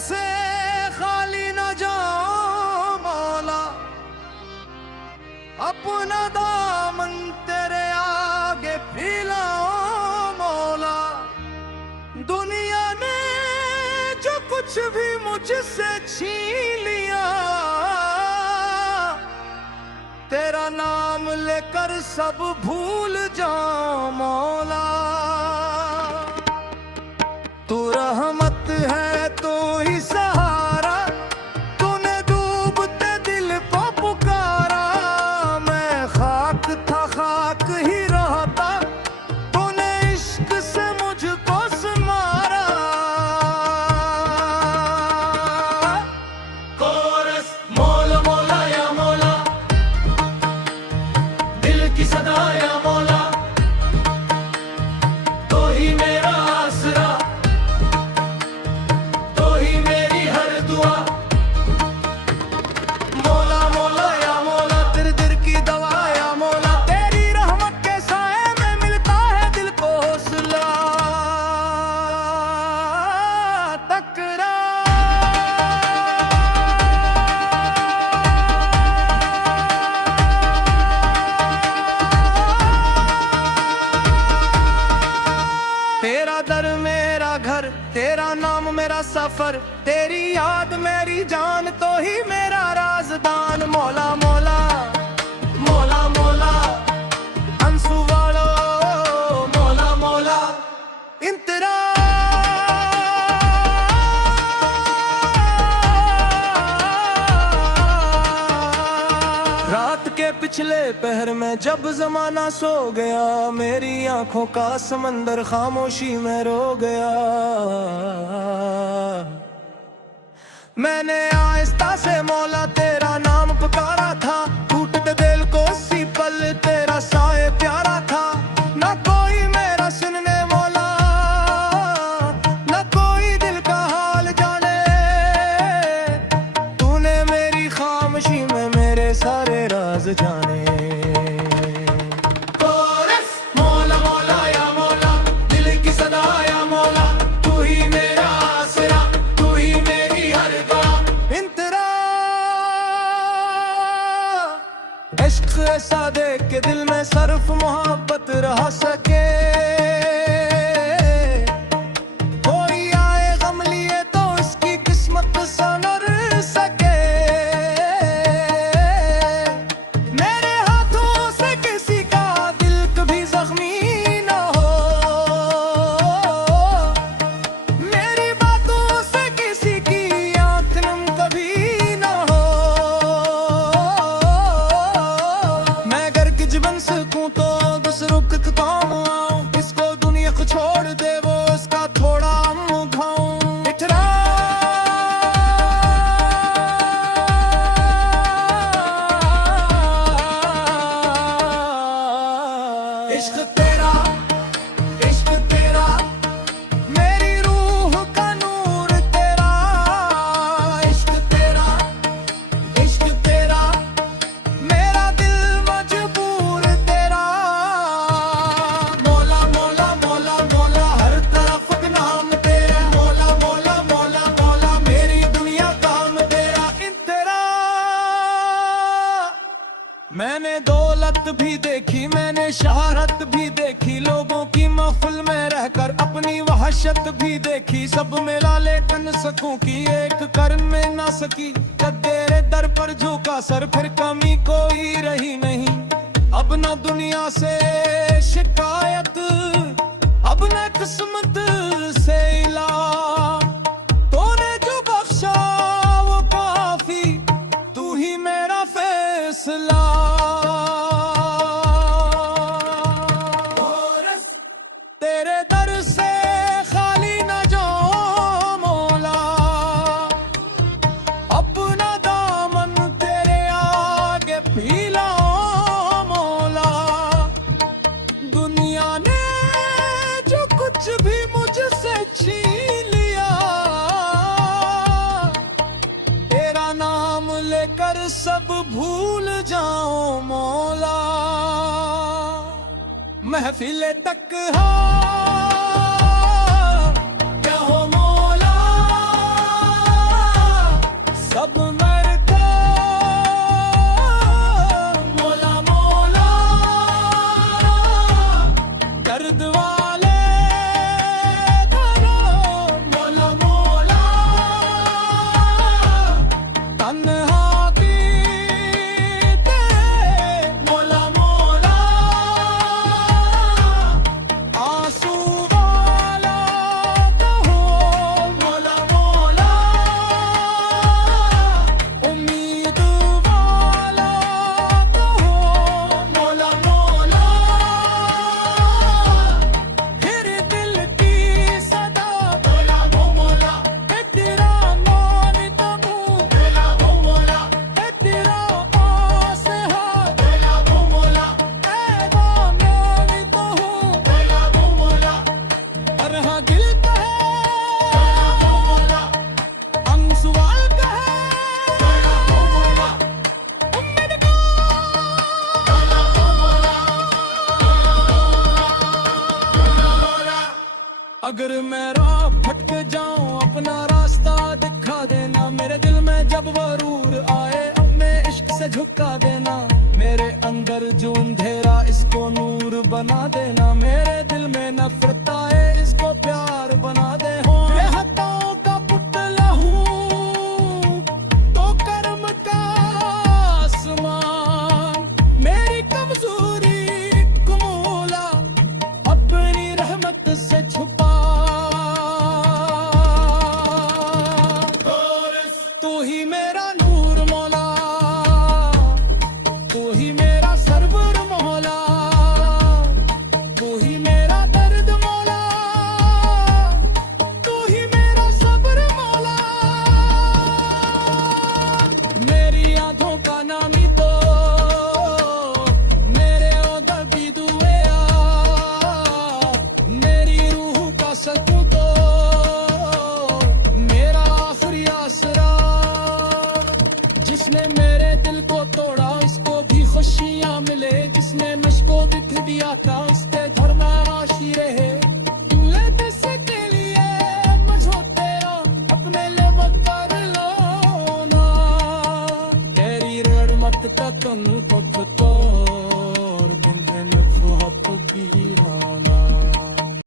से खाली न जाओ मौला, अपना दामन तेरे आगे फैलाओ मौला। दुनिया ने जो कुछ भी मुझसे छीन लिया, तेरा नाम लेकर सब भूल जाओ मौला। तू रहमत है तू ही सहारा, तूने डूबते दिल को पुकारा। मैं खाक था खाक ही रहता, तूने इश्क से मुझको संवारा। कोरस मौला मौला या मौला, दिल की सदा या मौला, तो ही मेरा आसरा, तो ही मेरी हर दुआ। मौला मौला या मौला, दिल दिल की दवा या मौला, तेरी रहमत के साए में मिलता है दिल को हौसला। तकरा तेरा दर मेरा घर, तेरा नाम मेरा सफर, तेरी याद मेरी जान, तो ही मेरा राजदान। मौला मौला मौला मौला, अंसू वालो मौला मौला, इंतरा रात के पिछले पहर में जब जमाना सो गया, मेरी आंखों का समंदर खामोशी में रो गया। मैंने आहिस्ता से मौला तेरा नाम पुकारा था, टूटते दिल को सी पल तेरा साए प्यारा था। ना कोई मेरा सुनने मौला, ना कोई दिल का हाल जाने, तूने मेरी खामोशी में मेरे सारे राज जाने। कोरस मौला मौला या मौला, दिल की सदा या मौला, तू ही मेरा आसरा, तू ही मेरी हर दुआ। इंतरा इश्क ऐसा देख के दिल में सर्फ मोहब्बत रह सके। कोई आए गम लिए तो उसकी किस्मत संवर सके। मेरे हाथों से किसी का दिल कभी जख्मी न हो, मेरी बातों से किसी की आंख नम कभी न हो। मैं अगर कि जीवन सकूं तो बस रुक काम आऊं, इसको दुनिया को छोड़ दे वो उसका थोड़ा मुंह खाऊं। इठरा इश्क तेरा, इश्क तेरा, मेरी रूह का नूर तेरा। इश्क तेरा, इश्क तेरा, मेरा दिल मजबूर तेरा। मौला मौला मौला मौला, हर तरफ नाम तेरा। मौला मौला मौला मौला, मेरी दुनिया काम तेरा। इन तेरा मैंने दौलत भी देखी, मैंने शहरत भी देखी, लोगों की महफिल में रहकर अपनी वहशत भी देखी। सब मिला लेकिन सकूं की एक कर में ना सकी। जब तेरे दर पर झुका सर फिर कमी कोई रही नहीं। अब ना दुनिया से शिकायत, अब ना किस्मत से इला, तूने जो बख्शा वो काफी, तू ही मेरा फैसला। तेरे दर से खाली न जाओ मौला, अपना दामन तेरे आगे फैलाओ मौला। दुनिया ने जो कुछ भी मुझसे छीन लिया, तेरा नाम लेकर सब भूल जाओ मौला। महफिल तक हो क्या हो मौला, पर हाँ दिल का है अंग सवाल का है उम्मीद का अगर मैं राह भटक जाऊं अपना रास्ता दिखा देना मेरे दिल में जब वरूर आए अब मैं इश्क से झुका देना मेरे अंदर जो अंधेरा इसको नूर बना देना मेरे दिल में नफरत आए इसको प्यार बना दे हो बेहताओं का पुतला हूँ तो कर्म का आसमान मेरी कमजोरी को मौला अपनी रहमत से छुपा तू ही मेरा नूर मौला तू ही मेरा सरवर मौला तू ही मेरा दर्द मौला तू ही मेरा सब्र मौला मेरी आंखों का नामी तो मेरे ओदा भी दुए मेरी रूह का सकूं तो मेरा आखिरी आसरा जिसने मेरे दिल को तोड़ा इसको भी खुशियां मिले जिसने मुझको बिख दिया था उसके घर में राशि रहे जुमले किसी के लिए मुझो तेरा अपने लिए मत कर लो ना तेरी रहमत का तुम को खुद